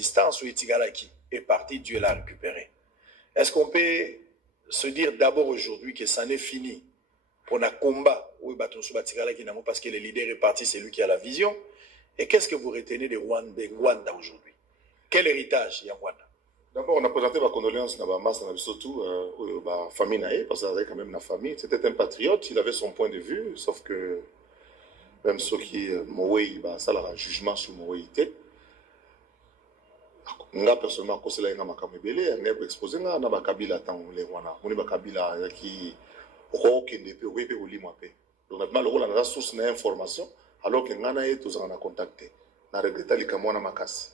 distance où Etigalaki est parti, Dieu l'a récupéré. Est-ce qu'on peut se dire d'abord aujourd'hui que ça n'est fini pour un combat où parce que le leader est parti, c'est lui qui a la vision? Et qu'est-ce que vous retenez de Rwanda aujourd'hui? Quel héritage il y a Rwanda? D'abord, on a présenté ma condoléance à Bamas, surtout à famille Naé, parce qu'il avait quand même la famille. C'était un patriote, il avait son point de vue, sauf que même ceux qui Moïse, ça leur a jugement sur Moïse. Nga personnellement, quand c'est là, il a été exposé, il y a Kabila dans les Rwanda. On a Kabila qui donc maintenant, le rôle de la source d'information, alors que Ngana est tous en contacté. Na regrette les Kamwana Makasi.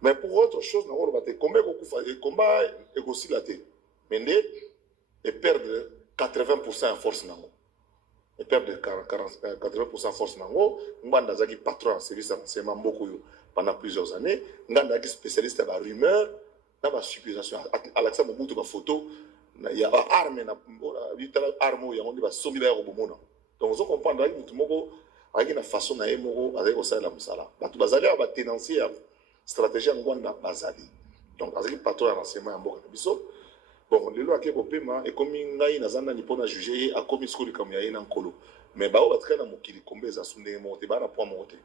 Mais pour autre chose, nous avons battu combat est aussi la tête. Mais ils perdent 80% en force nango. Ils perdent 80% en force nango. Nganda zaki patron en service renseignement beaucoup pendant plusieurs années. Nganda qui spécialiste dans la rumeur, dans la supposition. Alexa Mobutu ba photo. Il y a arme na arme ya ngondi ba sombi ba robomona. Donc on comprend que mutu moko avec une façon na emoko avec ça la musala. Batu bazali ba tenancier stratégie ngwanda bazali. Donc azali patron renseignement ya mboka biso. Bon lelo akeko pema et comme ngai nazana ni pona juger a comme skoli comme ya ina nkolo. Mais ba o batkana mokili kombe za sunde mote ba na point mote.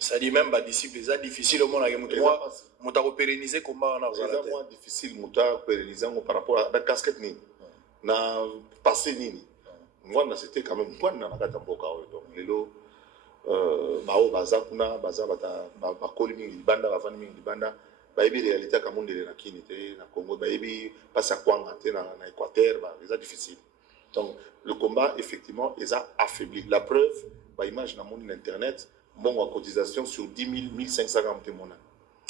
Ça dit même disciple c'est difficile au monde avec mutu moi muta ko pérenniser combat na zala. C'est moins difficile muta pérenniser par rapport à la casquette ni na passé nini. Ngwanda c'était quand même point na kata mboka donc lelo bao baza kuna baza bata ba koli mingi banda ba fani mingi banda ba yebi réalité ka monde na kini te na Congo ba yebi passe à kwanga te na Équateur ba c'est difficile. Donc le combat effectivement est affaibli. La preuve ba image na monde internet bon à cotisation sur 10 000 1500 témoins.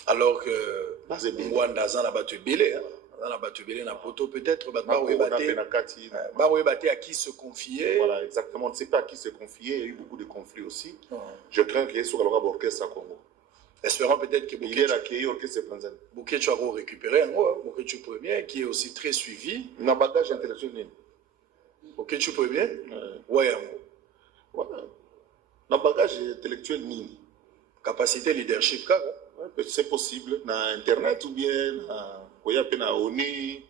Alors que Ngwanda za na batu belé hein. Dans la batubélé na poto peut-être à qui se confier. Voilà exactement, on ne sait pas à qui se confier, il y a eu beaucoup de conflits aussi. Je crains qu'il y ait sur l'orchestre à Congo. Espérons peut-être que Bouquet tu as récupéré un mot, Bouquet tu premier qui est aussi très suivi. Un bagage intellectuel. Bouquet tu premier. Ouais un mot. Voilà. Un bagage intellectuel nini. Capacité leadership c'est possible na internet ou bien il y a peine à ONU,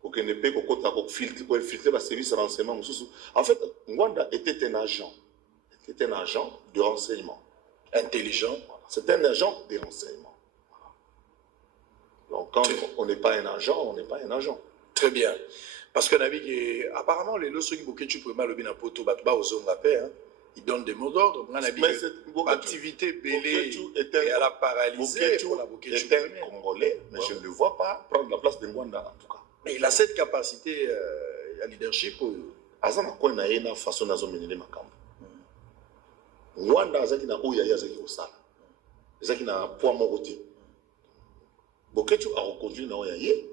pour qu'il ne peut pas filtrer le service de renseignement. En fait, Ngwanda était un agent. C'était un agent de renseignement. Intelligent. C'est un agent de renseignement. Donc, quand on n'est pas un agent, on n'est pas un agent. Très bien. Parce que apparemment, les lois qui tu peux mal le bien poto batba aux hommes hein. Ils donnent des mots d'ordre. L'activité belée et à la paralysée pour la Bouquet est un Congolais, mais je ne le vois pas prendre la place de Ngwanda en tout cas. Mais il a cette capacité à leadership. Azana quoi na ena façon nazo menene makambo. Ngwanda azaki na oya ya zaki osala. Azaki na poids moko te. Boketu a reconduit na oya ye,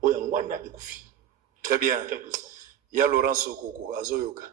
oya Ngwanda ekufi. Très bien. Il y a Laurent Sokoko, Azoyoka.